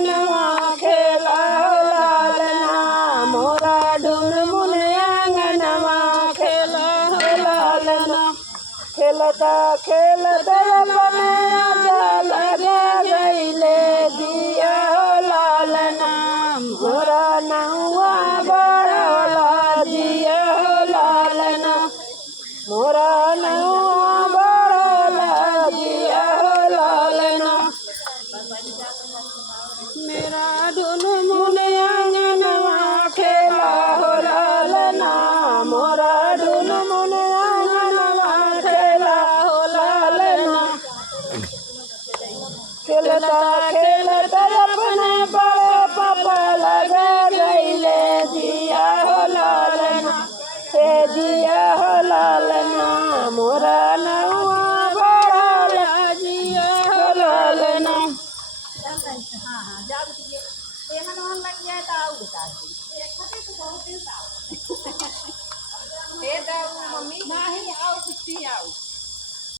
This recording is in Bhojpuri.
आंगनवा खेला हो लालना मोरा ढूंढ मुने आंगनवा खेला हो लालना खेलता खेलता अपने आजा लगा गईले दिया हो लालना मोरा नौआ बड़ला दिया हो लालना मोरा नौआ बड़ला दिया हो लालना मेरा ढूंढ मुने आंगनवा खेला हो लालना मोरा ढूंढ मुने आंगनवा खेला हो लालना खेलता खेलता अपने बड़े पापा लगा गईले दिया हो लालना हे दिया हो लालना मोरा नौआ बड़ला दिया हो लालना मम्मी नहीं आओ कुछ आओ